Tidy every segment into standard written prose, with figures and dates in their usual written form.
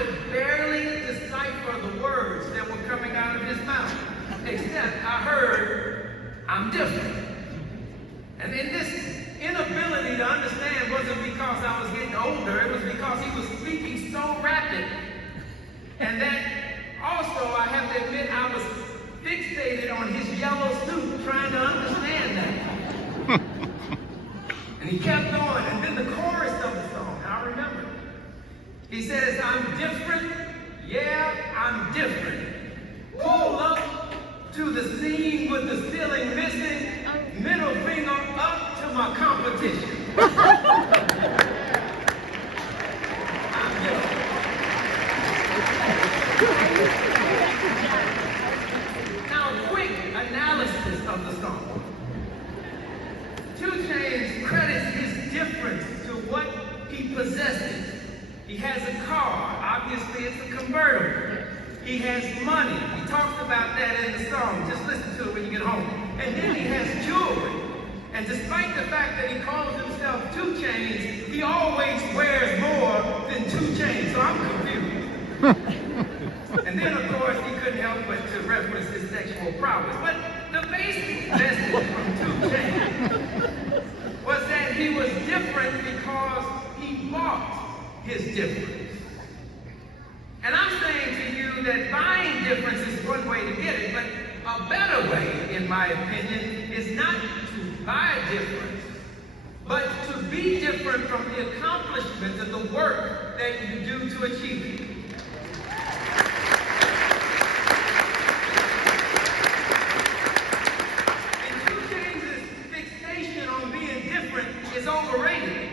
could barely decipher the words that were coming out of his mouth, except I heard, "I'm different." And in this inability to understand wasn't because I was getting older, it was because he was speaking so rapid. And that also, I have to admit, I was fixated on his yellow suit, trying to understand that. And he kept going, and then the chorus of the song, I remember. He says, "I'm different, yeah, I'm different. Pull up to the scene with the ceiling missing, middle finger up to my competition." I'm different. Now, quick analysis of the song. 2 Chainz credits his difference to what he possesses. He has a car, obviously it's a convertible. He has money, he talks about that in the song, just listen to it when you get home. And then he has jewelry. And despite the fact that he calls himself 2 Chainz, he always wears more than 2 Chainz, so I'm confused. And then, of course, he couldn't help but to reference his sexual prowess. But the basic message from 2 Chainz was that he was different because he bought his difference. And I'm saying to you that buying difference is one way to get it, but a better way, in my opinion, is not to buy difference, but to be different from the accomplishments and the work that you do to achieve it. Is overrated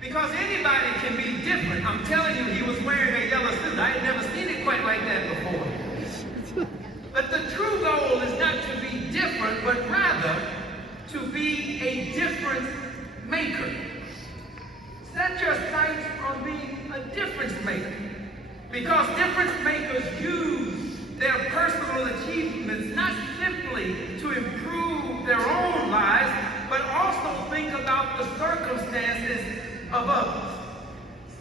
because anybody can be different. I'm telling you, he was wearing a yellow suit. I had never seen it quite like that before. But the true goal is not to be different, but rather to be a difference maker. Set your sights on being a difference maker, because difference makers use their personal achievements not simply to improve their own lives, but also think about the circumstances of others.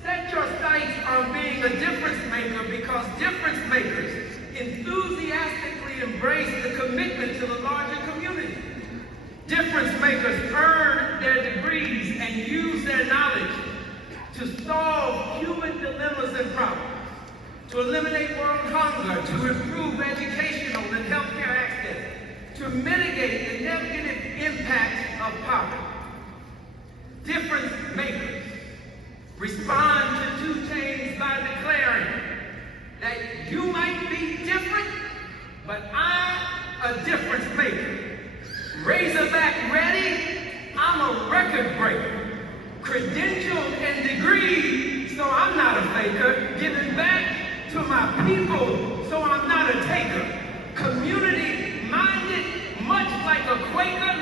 Set your sights on being a difference maker because difference makers enthusiastically embrace the commitment to the larger community. Difference makers earn their degrees and use their knowledge to solve human dilemmas and problems, to eliminate world hunger, to improve educational and healthcare access, to mitigate the negative impact of poverty. Difference makers respond to 2 Chainz by declaring that you might be different, but I'm a difference maker. Razorback ready, I'm a record breaker. Credentialed and degreed, so I'm not a faker. Giving back to my people, so I'm not a taker. Community minded, much like a Quaker.